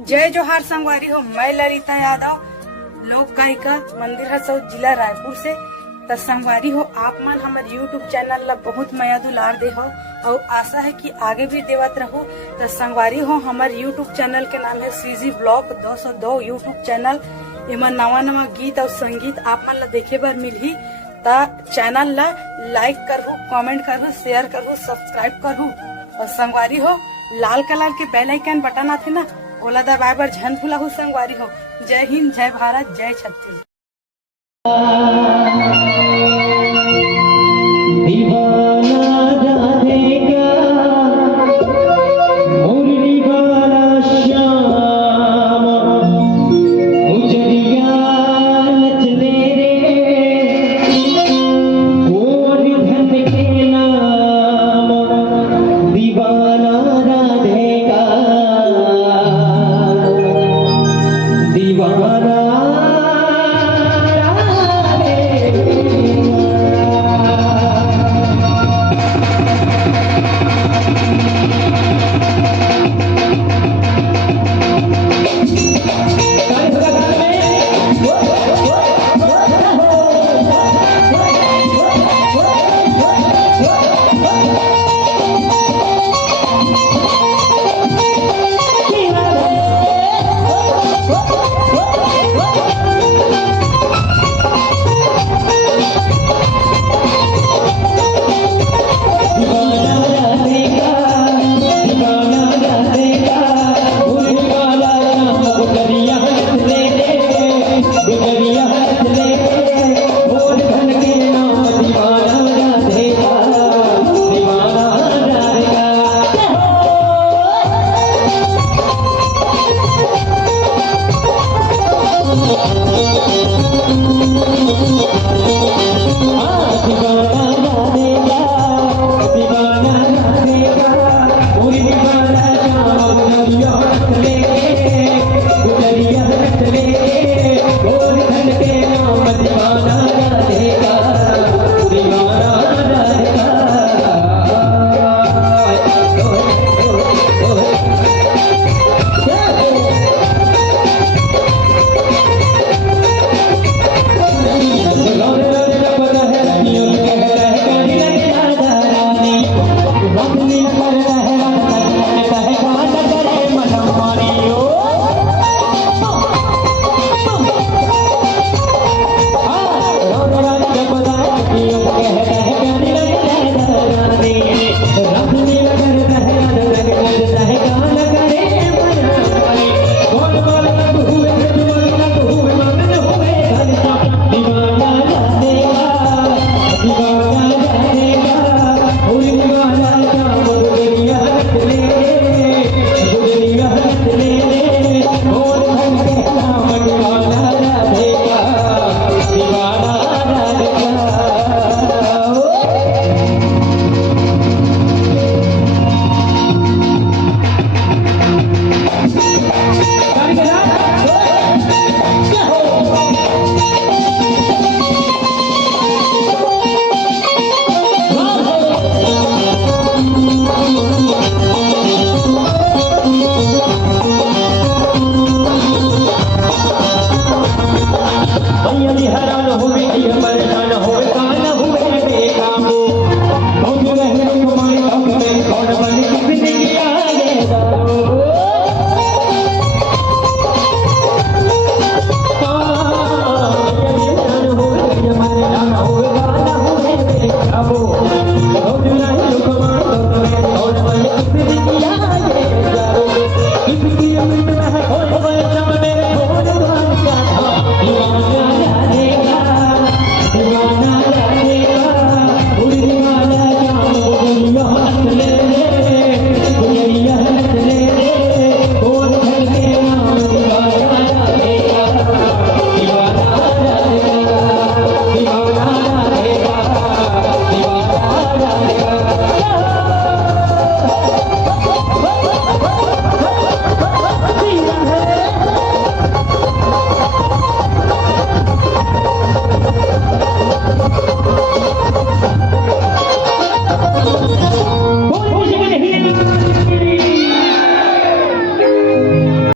जय जोहार संगवारी हो। मैं ललिता यादव, लोक गायिका, मंदिर हसौद, जिला रायपुर से। तो संगवारी हो, आप मन हमारे यूट्यूब चैनल ला बहुत माया दुलार दे हो और आशा है कि आगे भी देवत रहो। तो संगवारी हो, हमारे यूट्यूब चैनल के नाम है सीजी ब्लॉग 202 यूट्यूब चैनल। इमा नवा नवा गीत और संगीत आप मन ला देखे बर मिलही। ता चैनल ला लाइक करहु, कमेंट करहु, शेयर करहु, सब्सक्राइब करहु। और संगवारी हो, लाल कलर के बेल आइकन बटन आथे ना, ओला दबाए बर झन भूलहु संगवारी हो। जय हिंद, जय भारत, जय छत्तीसगढ़।